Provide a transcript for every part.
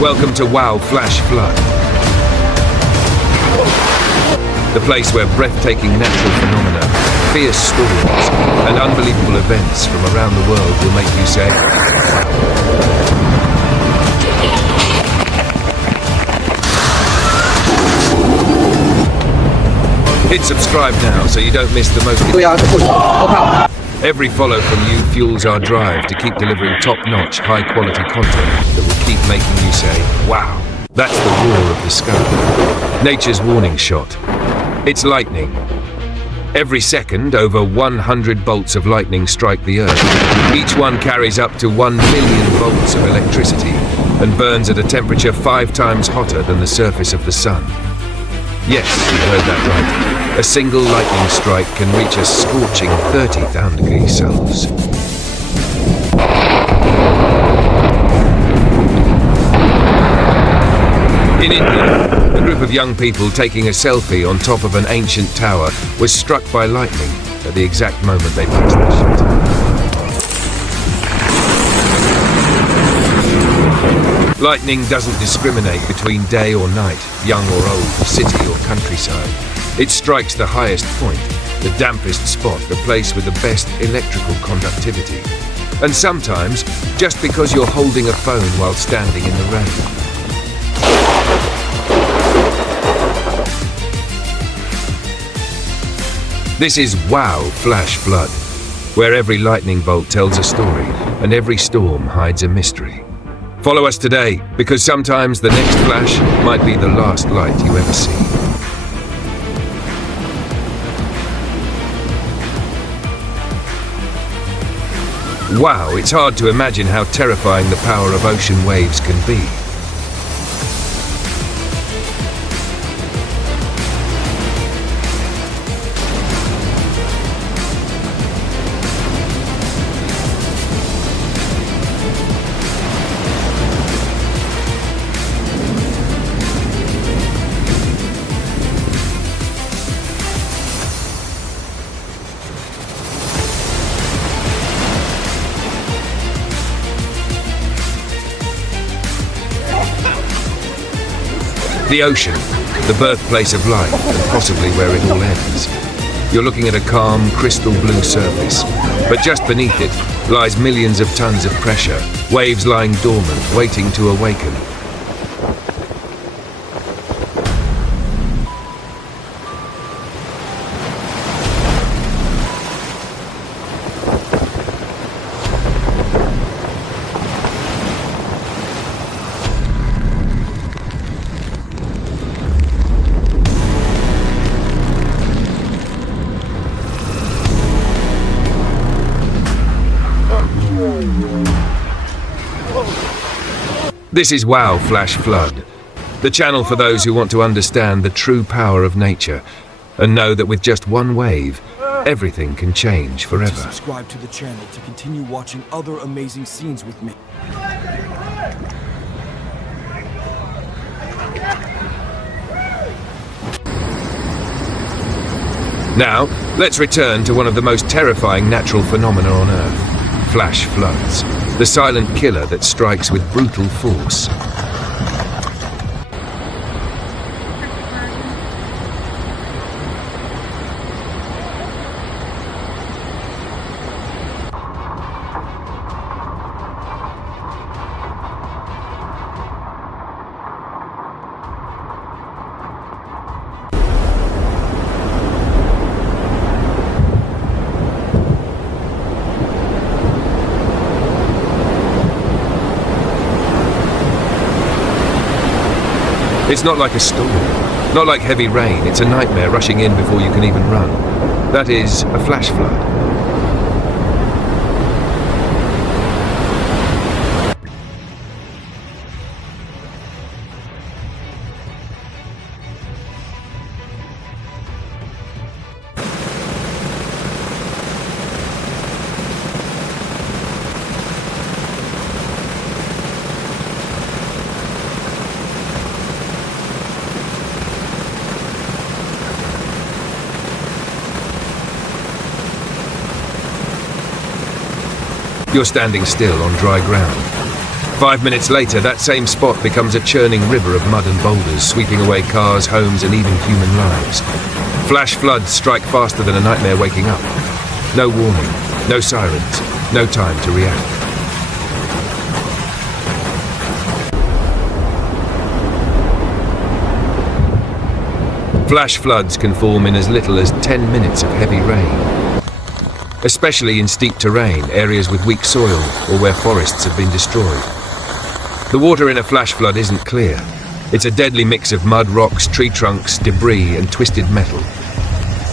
Welcome to WoW Flash Flood, the place where breathtaking natural phenomena, fierce storms, and unbelievable events from around the world will make you say, hit subscribe now so you don't miss the most. Every follow from you fuels our drive to keep delivering top-notch, high-quality content that will keep making you say, wow. That's the roar of the sky. Nature's warning shot. It's lightning. Every second, over 100 bolts of lightning strike the Earth. Each one carries up to 1 million volts of electricity and burns at a temperature 5 times hotter than the surface of the sun. Yes, you heard that right. A single lightning strike can reach a scorching 30,000 degrees Celsius. In India, a group of young people taking a selfie on top of an ancient tower was struck by lightning at the exact moment they passed the shot. Lightning doesn't discriminate between day or night, young or old, city or countryside. It strikes the highest point, the dampest spot, the place with the best electrical conductivity. And sometimes, just because you're holding a phone while standing in the rain. This is WoW Flash Flood, where every lightning bolt tells a story and every storm hides a mystery. Follow us today, because sometimes the next flash might be the last light you ever see. Wow, it's hard to imagine how terrifying the power of ocean waves can be. The ocean, the birthplace of life, and possibly where it all ends. You're looking at a calm, crystal blue surface, but just beneath it lies millions of tons of pressure, waves lying dormant, waiting to awaken. This is WoW Flash Flood, the channel for those who want to understand the true power of nature and know that with just one wave, everything can change forever. Subscribe to the channel to continue watching other amazing scenes with me. Now, let's return to one of the most terrifying natural phenomena on Earth, flash floods. The silent killer that strikes with brutal force. It's not like a storm, not like heavy rain. It's a nightmare rushing in before you can even run. That is a flash flood. You're standing still on dry ground. 5 minutes later, that same spot becomes a churning river of mud and boulders, sweeping away cars, homes, and even human lives. Flash floods strike faster than a nightmare waking up. No warning, no sirens, no time to react. Flash floods can form in as little as 10 minutes of heavy rain, especially in steep terrain, areas with weak soil, or where forests have been destroyed. The water in a flash flood isn't clear. It's a deadly mix of mud, rocks, tree trunks, debris, and twisted metal.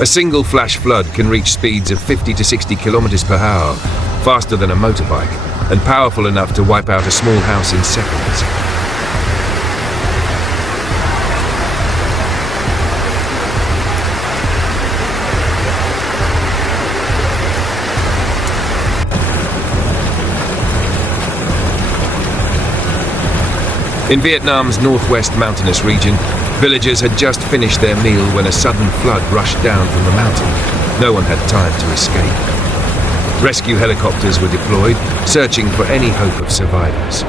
A single flash flood can reach speeds of 50 to 60 kilometers per hour, faster than a motorbike, and powerful enough to wipe out a small house in seconds. In Vietnam's northwest mountainous region, villagers had just finished their meal when a sudden flood rushed down from the mountain. No one had time to escape. Rescue helicopters were deployed, searching for any hope of survivors.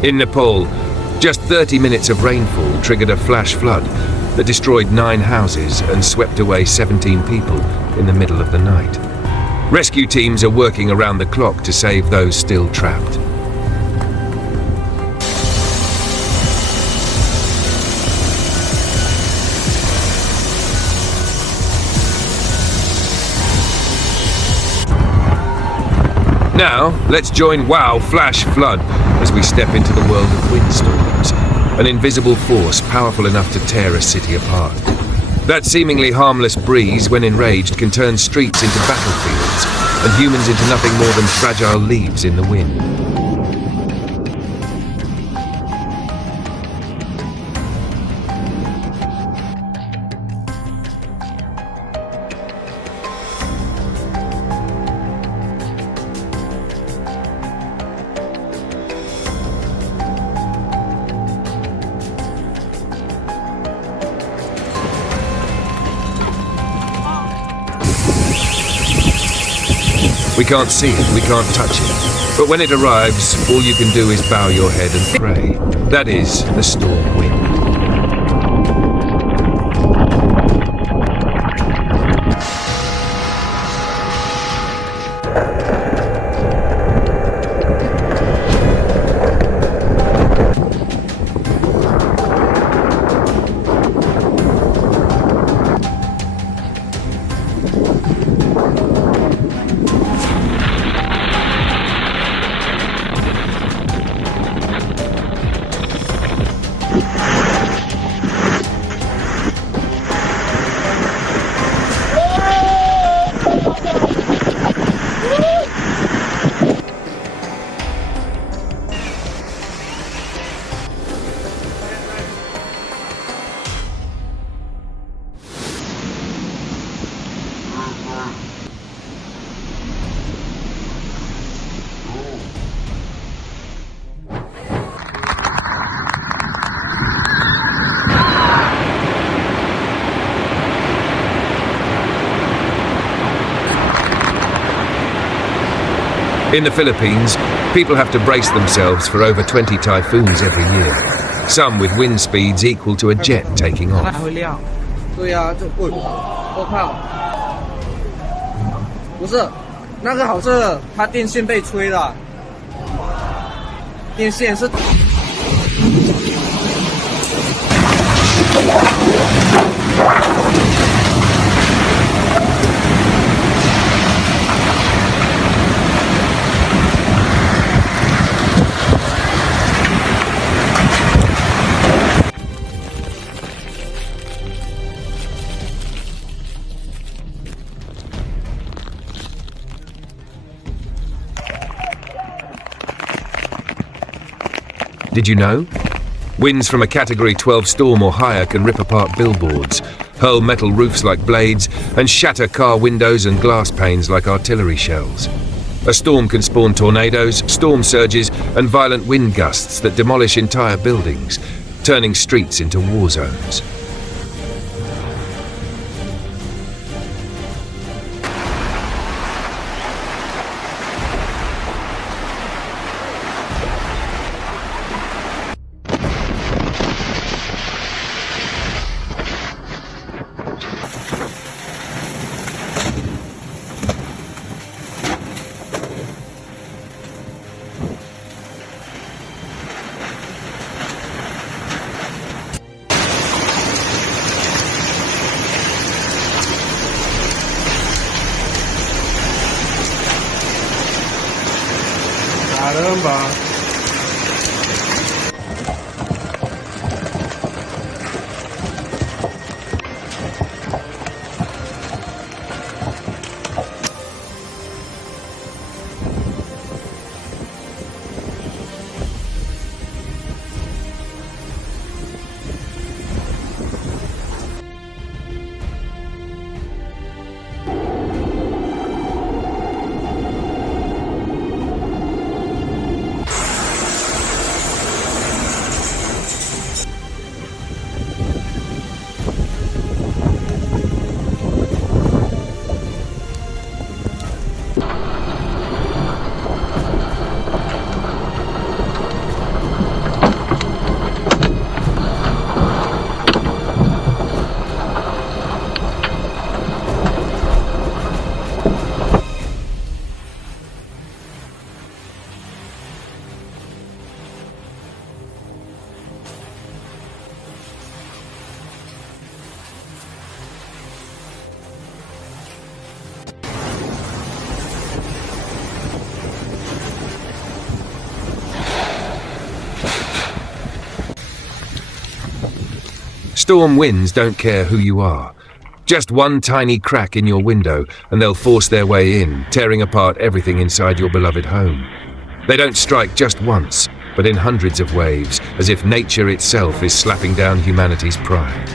In Nepal, just 30 minutes of rainfall triggered a flash flood that destroyed 9 houses and swept away 17 people in the middle of the night. Rescue teams are working around the clock to save those still trapped. Now, let's join Wow Flash Flood as we step into the world of windstorms, an invisible force powerful enough to tear a city apart. That seemingly harmless breeze, when enraged, can turn streets into battlefields and humans into nothing more than fragile leaves in the wind. We can't see it, we can't touch it. But when it arrives, all you can do is bow your head and pray. That is the storm wind. In the Philippines, people have to brace themselves for over 20 typhoons every year, some with wind speeds equal to a jet taking off. 对呀，我靠！不是，那个好是它电线被吹了，电线是。Did you know? Winds from a Category 12 storm or higher can rip apart billboards, hurl metal roofs like blades, and shatter car windows and glass panes like artillery shells. A storm can spawn tornadoes, storm surges, and violent wind gusts that demolish entire buildings, turning streets into war zones. Caramba. Storm winds don't care who you are. Just one tiny crack in your window and they'll force their way in, tearing apart everything inside your beloved home. They don't strike just once, but in hundreds of waves, as if nature itself is slapping down humanity's pride.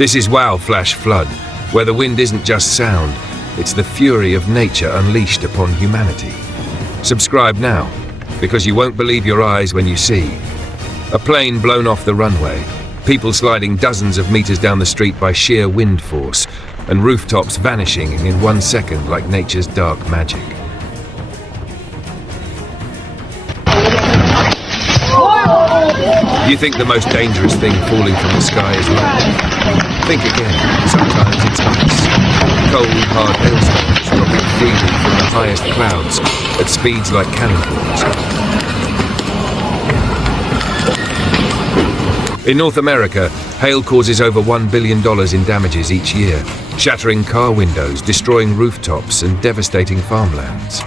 This is Wow Flash Flood, where the wind isn't just sound, it's the fury of nature unleashed upon humanity. Subscribe now, because you won't believe your eyes when you see a plane blown off the runway, people sliding dozens of meters down the street by sheer wind force, and rooftops vanishing in 1 second like nature's dark magic. You think the most dangerous thing falling from the sky is lightning? Think again. Sometimes it's ice. Cold, hard hailstones dropping freely from the highest clouds at speeds like cannonballs. In North America, hail causes over $1 billion in damages each year, shattering car windows, destroying rooftops, and devastating farmlands.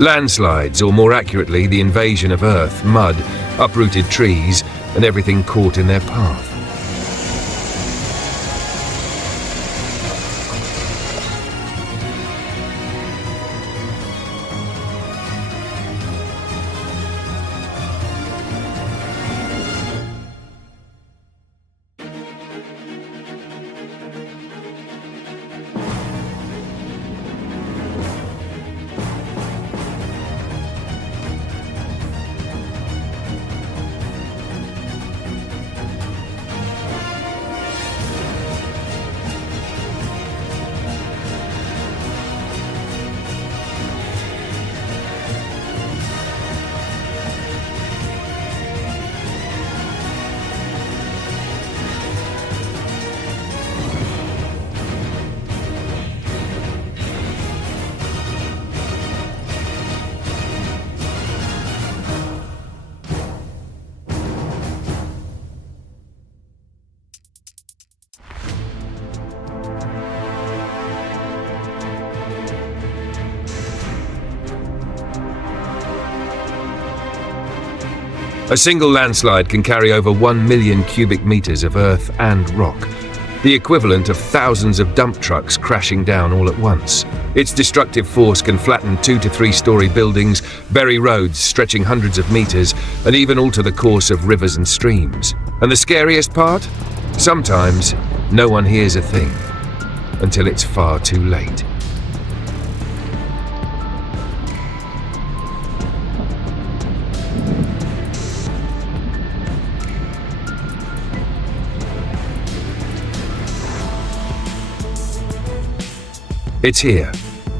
Landslides, or more accurately, the invasion of earth, mud, uprooted trees, and everything caught in their path. A single landslide can carry over 1 million cubic meters of earth and rock, the equivalent of thousands of dump trucks crashing down all at once. Its destructive force can flatten 2 to 3 story buildings, bury roads stretching hundreds of meters, and even alter the course of rivers and streams. And the scariest part? Sometimes no one hears a thing until it's far too late. It's here.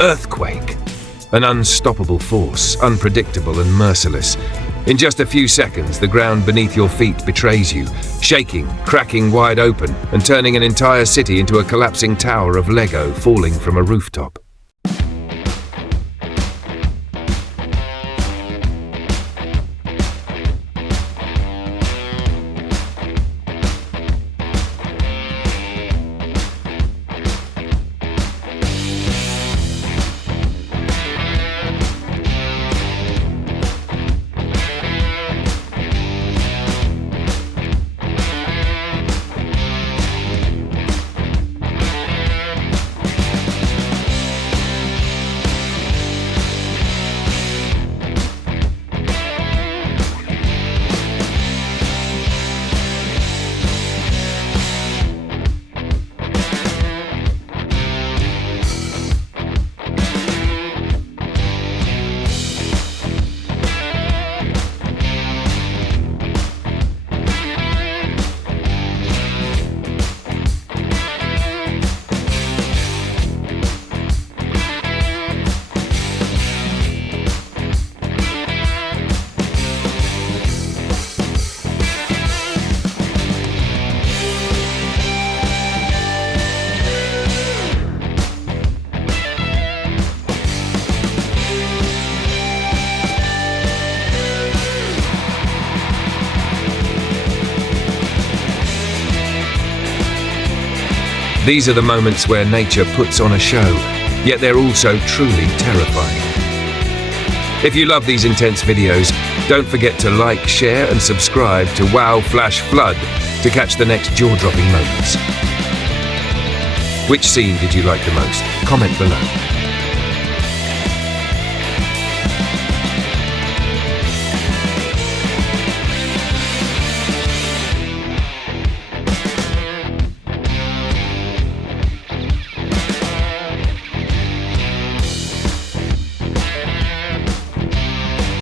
Earthquake. An unstoppable force, unpredictable and merciless. In just a few seconds, the ground beneath your feet betrays you, shaking, cracking wide open, and turning an entire city into a collapsing tower of Lego falling from a rooftop. These are the moments where nature puts on a show, yet they're also truly terrifying. If you love these intense videos, don't forget to like, share and subscribe to Wow Flash Flood to catch the next jaw-dropping moments. Which scene did you like the most? Comment below.